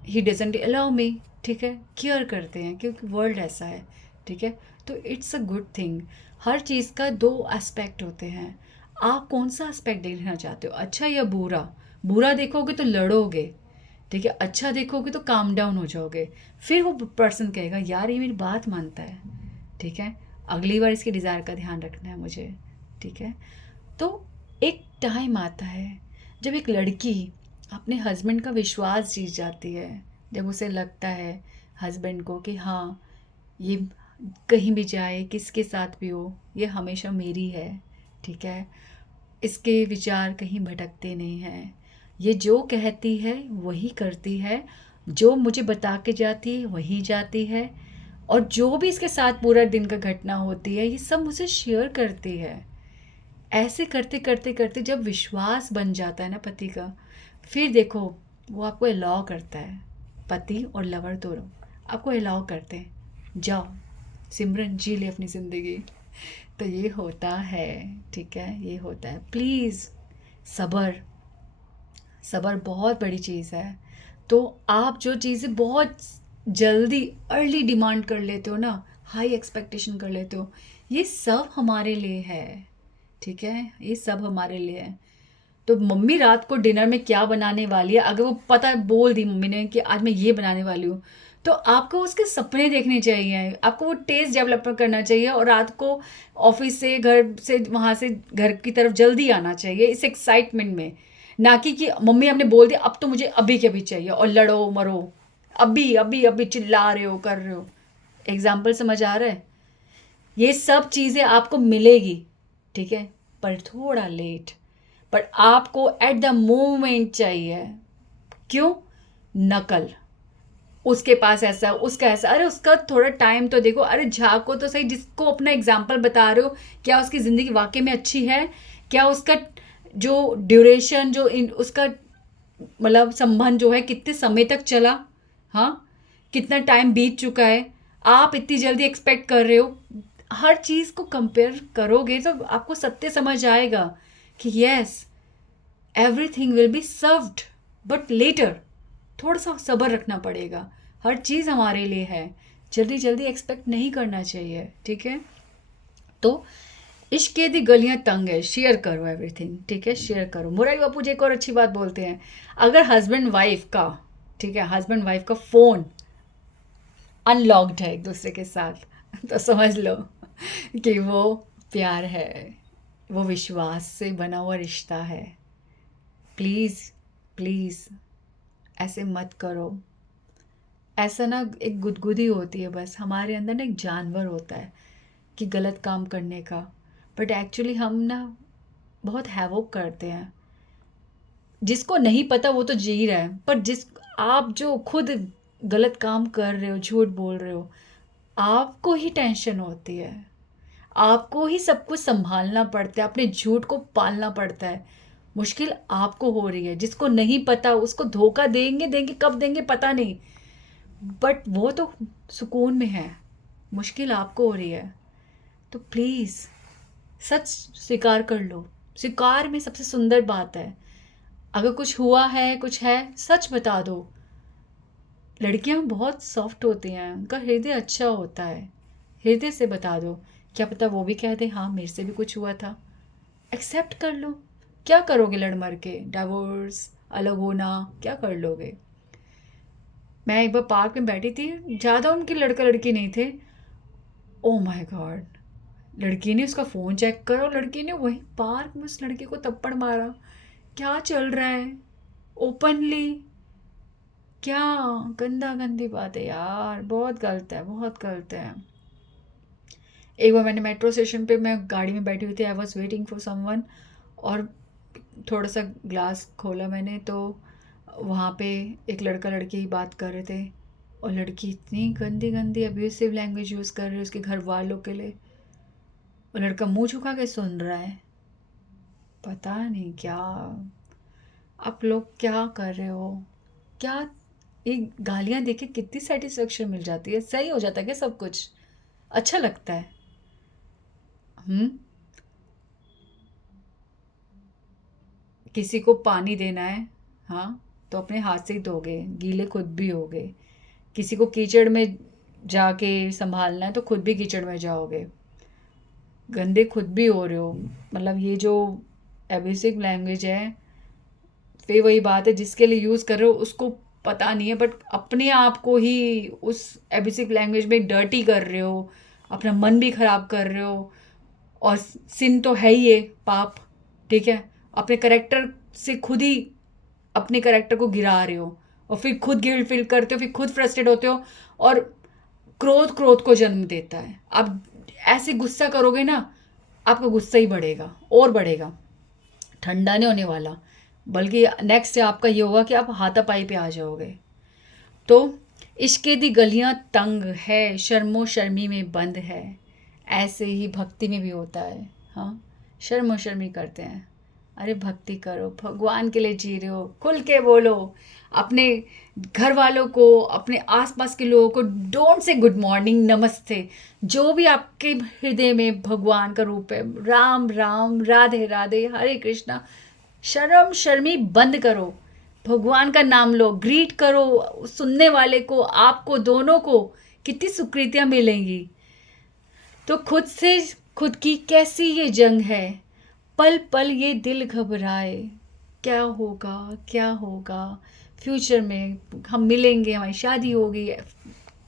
ही डजेंट अलाउ मी, ठीक है, केयर करते हैं क्योंकि वर्ल्ड ऐसा है, ठीक है। तो इट्स अ गुड थिंग। हर चीज़ का दो एस्पेक्ट होते हैं, आप कौन सा एस्पेक्ट देखना चाहते हो, अच्छा या बुरा। बुरा देखोगे तो लड़ोगे, ठीक है, अच्छा देखोगे तो काम डाउन हो जाओगे, फिर वो पर्सन कहेगा यार ये मेरी बात मानता है, ठीक है, अगली बार इसकी डिज़ायर का ध्यान रखना है मुझे, ठीक है। तो एक टाइम आता है जब एक लड़की अपने हस्बैंड का विश्वास जीत जाती है, जब उसे लगता है हस्बैंड को कि हाँ, ये कहीं भी जाए, किसके साथ भी हो, ये हमेशा मेरी है, ठीक है, इसके विचार कहीं भटकते नहीं हैं, ये जो कहती है वही करती है, जो मुझे बता के जाती है वही जाती है, और जो भी इसके साथ पूरा दिन का घटना होती है ये सब मुझे शेयर करती है। ऐसे करते करते करते जब विश्वास बन जाता है ना पति का, फिर देखो वो आपको अलाउ करता है, पति और लवर दोनों आपको अलाउ करते हैं, जाओ सिमरन जी ले अपनी ज़िंदगी। तो ये होता है, ठीक है, ये होता है। प्लीज़ सब्र, सब्र बहुत बड़ी चीज़ है। तो आप जो चीज़ें बहुत जल्दी अर्ली डिमांड कर लेते हो ना, हाई एक्सपेक्टेशन कर लेते हो, ये सब हमारे लिए है, ठीक है, ये सब हमारे लिए है। तो मम्मी रात को डिनर में क्या बनाने वाली है, अगर वो पता बोल दी मम्मी ने कि आज मैं ये बनाने वाली हूँ, तो आपको उसके सपने देखने चाहिए, आपको वो टेस्ट डेवलप करना चाहिए, और रात को ऑफिस से, घर से, वहाँ से घर की तरफ जल्दी आना चाहिए इस एक्साइटमेंट में, ना कि मम्मी हमने बोल दिया अब तो मुझे अभी के अभी चाहिए और लड़ो मरो, अभी अभी अभी चिल्ला रहे हो, कर रहे हो। एग्जाम्पल समझ आ रहा है? ये सब चीज़ें आपको मिलेगी, ठीक है, पर थोड़ा लेट, पर आपको एट द मोमेंट चाहिए। क्यों? नकल, उसके पास ऐसा, उसका ऐसा, अरे उसका थोड़ा टाइम तो देखो, अरे झाको तो सही, जिसको अपना एग्जाम्पल बता रहे हो, क्या उसकी ज़िंदगी वाकई में अच्छी है, क्या उसका जो ड्यूरेशन, जो उसका मतलब संबंध जो है कितने समय तक चला, हाँ, कितना टाइम बीत चुका है। आप इतनी जल्दी एक्सपेक्ट कर रहे हो, हर चीज़ को कंपेयर करोगे तो आपको सत्य समझ आएगा कि yes, everything will be served, but later. थोड़ा सा सब्र रखना पड़ेगा, हर चीज़ हमारे लिए है, जल्दी जल्दी एक्सपेक्ट नहीं करना चाहिए, ठीक है। तो इश्क दी गलियां तंग है, शेयर करो एवरीथिंग, ठीक है, शेयर करो। मुरारी बापू जी एक और अच्छी बात बोलते हैं, अगर हस्बैंड वाइफ का, ठीक है, हस्बैंड वाइफ का फ़ोन अनलॉक्ड है एक दूसरे के साथ, तो समझ लो कि वो प्यार है, वो विश्वास से बना हुआ रिश्ता है। प्लीज़ प्लीज़ ऐसे मत करो। ऐसा ना, एक गुदगुदी होती है बस हमारे अंदर ना, एक जानवर होता है कि गलत काम करने का, बट एक्चुअली हम ना बहुत हैवोक करते हैं। जिसको नहीं पता वो तो जी रहा है, पर जिस आप जो खुद गलत काम कर रहे हो, झूठ बोल रहे हो, आपको ही टेंशन होती है, आपको ही सब कुछ संभालना पड़ता है, अपने झूठ को पालना पड़ता है। मुश्किल आपको हो रही है, जिसको नहीं पता उसको धोखा देंगे, देंगे कब देंगे पता नहीं, बट वो तो सुकून में है, मुश्किल आपको हो रही है। तो प्लीज़ सच स्वीकार कर लो, स्वीकार में सबसे सुंदर बात है। अगर कुछ हुआ है, कुछ है, सच बता दो, लड़कियां बहुत सॉफ्ट होती हैं, उनका हृदय अच्छा होता है। हृदय से बता दो, क्या पता वो भी कह दे हाँ मेरे से भी कुछ हुआ था। एक्सेप्ट कर लो। क्या करोगे लड़ मर के? डिवोर्स, अलग होना, क्या कर लोगे? मैं एक बार पार्क में बैठी थी, ज़्यादा उनके लड़का लड़की नहीं थे। ओ माय गॉड, लड़की ने उसका फ़ोन चेक करा और लड़की ने वहीं पार्क में उस लड़के को थप्पड़ मारा। क्या चल रहा है ओपनली? क्या गंदा गंदी बात है यार, बहुत गलत है, बहुत गलत है। एक बार मैंने मेट्रो स्टेशन पे, मैं गाड़ी में बैठी हुई थी, I was waiting for someone, और थोड़ा सा ग्लास खोला मैंने तो वहाँ पे एक लड़का लड़की बात कर रहे थे, और लड़की इतनी गंदी गंदी अब्यूसिव लैंग्वेज यूज़ कर रही है उसके घर वालों के लिए, और लड़का मुंह झुका के सुन रहा है। पता नहीं क्या आप लोग क्या कर रहे हो? क्या ये गालियाँ देके कितनी सेटिस्फेक्शन मिल जाती है? सही हो जाता है क्या सब कुछ? अच्छा लगता है। हम्म। किसी को पानी देना है, हाँ, तो अपने हाथ से ही दोगे, गीले खुद भी होगे। किसी को कीचड़ में जाके संभालना है तो खुद भी कीचड़ में जाओगे, गंदे खुद भी हो रहे हो। मतलब ये जो एब्यूसिव लैंग्वेज है, फिर वही बात है, जिसके लिए यूज़ कर रहे हो उसको पता नहीं है, बट अपने आप को ही उस एब्यूसिव लैंग्वेज में डर्टी कर रहे हो, अपना मन भी ख़राब कर रहे हो। और सिन तो है ही ये, पाप, ठीक है। अपने करेक्टर से खुद ही अपने करेक्टर को गिरा रहे हो, और फिर खुद गिल्ट फील करते हो, फिर खुद फ्रस्ट्रेट होते हो, और क्रोध क्रोध को जन्म देता है। आप ऐसे गुस्सा करोगे ना, आपका गुस्सा ही बढ़ेगा और बढ़ेगा, ठंडा नहीं होने वाला, बल्कि नेक्स्ट आपका ये होगा कि आप हाथापाई पे आ जाओगे। तो इश्क दी गलियां तंग है, शर्मो शर्मी में बंद है। ऐसे ही भक्ति में भी होता है। हाँ, शर्मो शर्मी करते हैं। अरे भक्ति करो, भगवान के लिए जी रहे हो, खुल के बोलो। अपने घर वालों को, अपने आसपास के लोगों को डोंट से गुड मॉर्निंग, नमस्ते, जो भी आपके हृदय में भगवान का रूप है, राम राम, राधे राधे, हरे कृष्णा, शर्म शर्मी बंद करो, भगवान का नाम लो, ग्रीट करो सुनने वाले को, आपको दोनों को कितनी सुकृतियाँ मिलेंगी। तो खुद से, खुद की कैसी ये जंग है, पल पल ये दिल घबराए, क्या होगा क्या होगा फ्यूचर में, हम मिलेंगे, हमारी शादी होगी,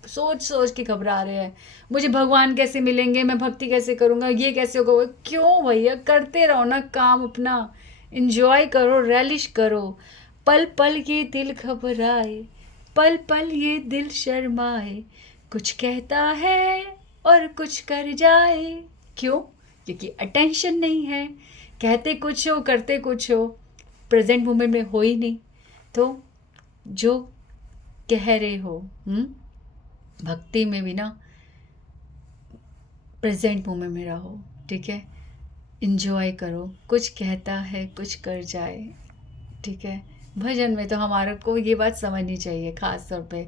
सोच सोच के घबरा रहे हैं, मुझे भगवान कैसे मिलेंगे, मैं भक्ति कैसे करूँगा, ये कैसे होगा। क्यों भैया, करते रहो ना काम अपना, इंजॉय करो, रैलिश करो। पल पल ये दिल घबराए, पल पल ये दिल शर्माए, कुछ कहता है और कुछ कर जाए। क्यों? क्योंकि अटेंशन नहीं है, कहते कुछ हो करते कुछ हो, प्रेजेंट मोमेंट में हो ही नहीं। तो जो कह रहे हो, भक्ति में भी ना प्रेजेंट मोमेंट में रहो, ठीक है। इंजॉय करो, कुछ कहता है कुछ कर जाए, ठीक है। भजन में तो हमारे को ये बात समझनी चाहिए ख़ास तौर पे,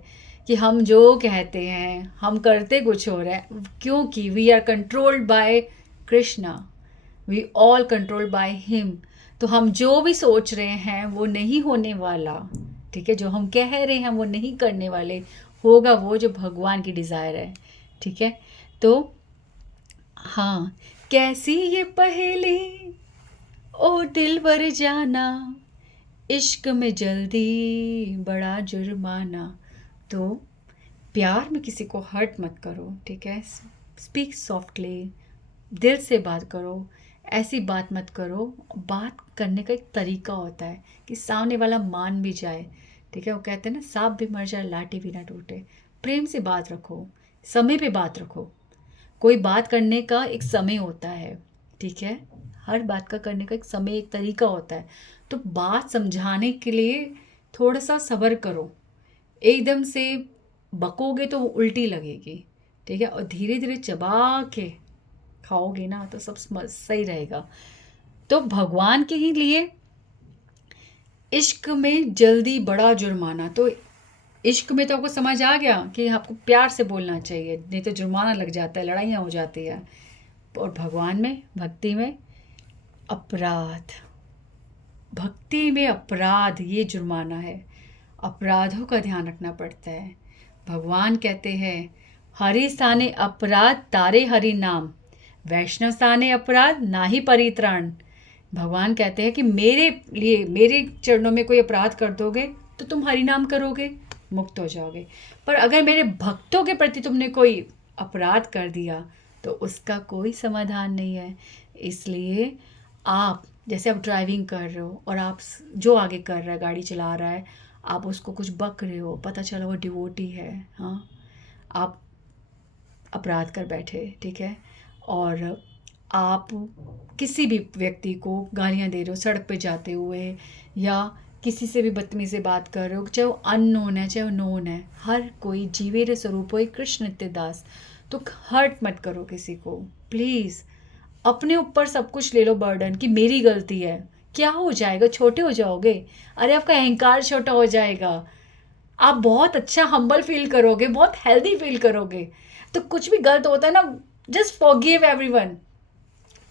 कि हम जो कहते हैं हम करते कुछ हो रहा है, क्योंकि we are controlled by Krishna, we all controlled by him. तो हम जो भी सोच रहे हैं वो नहीं होने वाला, ठीक है। जो हम कह रहे हैं वो नहीं करने वाले, होगा वो जो भगवान की डिज़ायर है, ठीक है। तो हाँ, कैसी ये पहेली ओ दिल बर जाना, इश्क में जल्दी बड़ा जुर्माना। तो प्यार में किसी को हर्ट मत करो, ठीक है। स्पीक सॉफ्टली, दिल से बात करो, ऐसी बात मत करो। बात करने का एक तरीका होता है कि सामने वाला मान भी जाए, ठीक है। वो कहते हैं ना, सांप भी मर जाए लाठी भी ना टूटे। प्रेम से बात रखो, समय पे बात रखो। कोई बात करने का एक समय होता है, ठीक है। हर बात का करने का एक समय, एक तरीका होता है। तो बात समझाने के लिए थोड़ा सा सब्र करो, एकदम से बकोगे तो वो उल्टी लगेगी, ठीक है। और धीरे धीरे चबा के खाओगे ना तो सब सही रहेगा। तो भगवान के ही लिए इश्क में जल्दी बड़ा जुर्माना, तो इश्क में तो आपको समझ आ गया कि आपको प्यार से बोलना चाहिए, नहीं तो जुर्माना लग जाता है, लड़ाइयाँ हो जाती है। और भगवान में, भक्ति में अपराध, भक्ति में अपराध, ये जुर्माना है। अपराधों का ध्यान रखना पड़ता है। भगवान कहते हैं हरि स्थाने अपराध तारे हरि नाम, वैष्णव स्थाने अपराध नाही परित्राण। भगवान कहते हैं कि मेरे लिए, मेरे चरणों में कोई अपराध कर दोगे तो तुम हरि नाम करोगे, मुक्त हो जाओगे। पर अगर मेरे भक्तों के प्रति तुमने कोई अपराध कर दिया तो उसका कोई समाधान नहीं है। इसलिए आप जैसे आप ड्राइविंग कर रहे हो और आप जो आगे कर रहा है, गाड़ी चला रहा है, आप उसको कुछ बक रहे हो, पता चला वो डिवोटी है, हाँ, आप अपराध कर बैठे, ठीक है, और आप किसी भी व्यक्ति को गालियाँ दे रहे हो सड़क पे जाते हुए, या किसी से भी बदतमीजी से बात कर रहे हो, चाहे वो अननोन है चाहे वो नोन है, हर कोई जीवेर स्वरूप ही कृष्ण नित्य दास। तो हर्ट मत करो किसी को प्लीज़। अपने ऊपर सब कुछ ले लो बर्डन कि मेरी गलती है। क्या हो जाएगा, छोटे हो जाओगे, अरे आपका अहंकार छोटा हो जाएगा, आप बहुत अच्छा हम्बल फील करोगे, बहुत हेल्दी फील करोगे। तो कुछ भी गलत होता है ना, जस्ट फॉरगिव एवरीवन,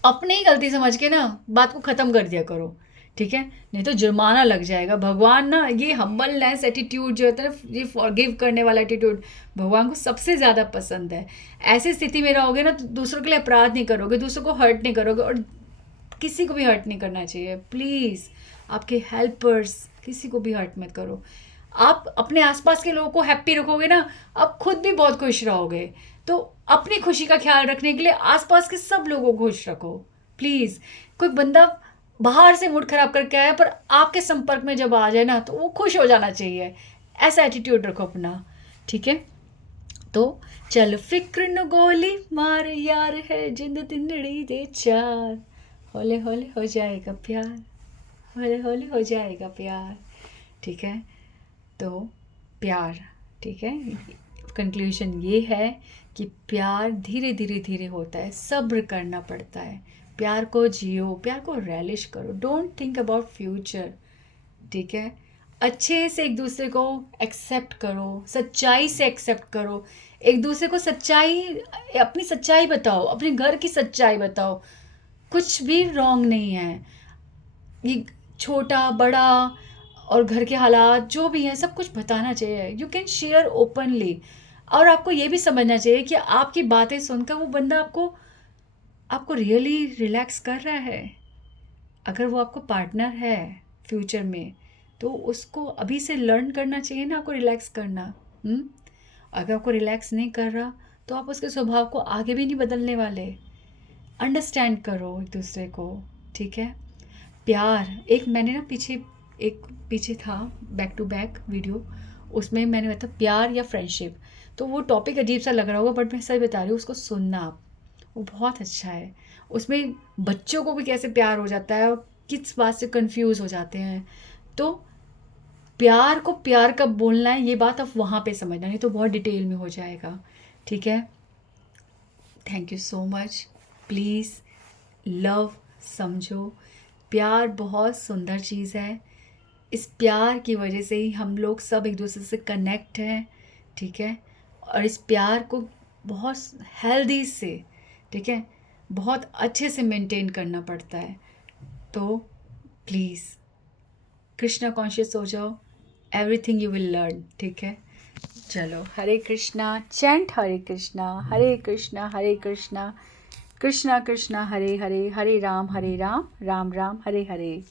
अपनी ही गलती समझ के ना बात को ख़त्म कर दिया करो, ठीक है, नहीं तो जुर्माना लग जाएगा। भगवान ना ये हम्बलनेस एटीट्यूड जो होता है ना, ये फॉरगिव करने वाला एटीट्यूड भगवान को सबसे ज़्यादा पसंद है। ऐसी स्थिति में रहोगे ना तो दूसरों के लिए अपराध नहीं करोगे, दूसरों को हर्ट नहीं करोगे, और किसी को भी हर्ट नहीं करना चाहिए प्लीज़। आपके हेल्पर्स किसी को भी हर्ट मत करो। आप अपने आसपास के लोगों को हैप्पी रखोगे ना, आप खुद भी बहुत खुश रहोगे। तो अपनी खुशी का ख्याल रखने के लिए आसपास के सब लोगों को खुश रखो प्लीज़। कोई बंदा बाहर से मूड खराब करके आया पर आपके संपर्क में जब आ जाए ना तो वो खुश हो जाना चाहिए, ऐसा एटीट्यूड रखो अपना, ठीक है। तो चल फिक्र न गोली मार यार है जिंद तिंदड़ी दे चार, हौले हौले हो जाएगा प्यार, हौले हौले हो जाएगा प्यार, ठीक है। तो प्यार, ठीक है, कंक्लूजन ये है कि प्यार धीरे धीरे धीरे होता है, सब्र करना पड़ता है। प्यार को जियो, प्यार को रैलिश करो, डोंट थिंक अबाउट फ्यूचर, ठीक है। अच्छे से एक दूसरे को एक्सेप्ट करो, सच्चाई से एक्सेप्ट करो, एक दूसरे को सच्चाई, अपनी सच्चाई बताओ, अपने घर की सच्चाई बताओ, कुछ भी रॉन्ग नहीं है। ये छोटा बड़ा और घर के हालात जो भी हैं सब कुछ बताना चाहिए, यू कैन शेयर ओपनली। और आपको ये भी समझना चाहिए कि आपकी बातें सुनकर वो बंदा आपको रियली रिलैक्स कर रहा है। अगर वो आपको पार्टनर है फ्यूचर में तो उसको अभी से लर्न करना चाहिए ना आपको रिलैक्स करना। अगर आपको रिलैक्स नहीं कर रहा तो आप उसके स्वभाव को आगे भी नहीं बदलने वाले। अंडरस्टैंड करो एक दूसरे को, ठीक है। प्यार, एक मैंने ना पीछे था बैक टू बैक वीडियो, उसमें मैंने बताया प्यार या फ्रेंडशिप, तो वो टॉपिक अजीब सा लग रहा होगा बट मैं सही बता रही हूँ, उसको सुनना आप, वो बहुत अच्छा है। उसमें बच्चों को भी कैसे प्यार हो जाता है और किस बात से कंफ्यूज हो जाते हैं। तो प्यार को प्यार कब बोलना है ये बात आप वहाँ पे समझना, नहीं तो बहुत डिटेल में हो जाएगा, ठीक है। Thank you so much. Please love समझो, प्यार बहुत सुंदर चीज़ है। इस प्यार की वजह से ही हम लोग सब एक दूसरे से कनेक्ट हैं, ठीक है। और इस प्यार को बहुत हेल्दी से, ठीक है, बहुत अच्छे से मेंटेन करना पड़ता है। तो प्लीज़ कृष्णा कॉन्शियस हो जाओ, एवरीथिंग यू विल लर्न, ठीक है। चलो, हरे कृष्णा चैंट, हरे कृष्णा हरे कृष्णा कृष्णा कृष्णा हरे हरे, हरे राम राम राम हरे हरे।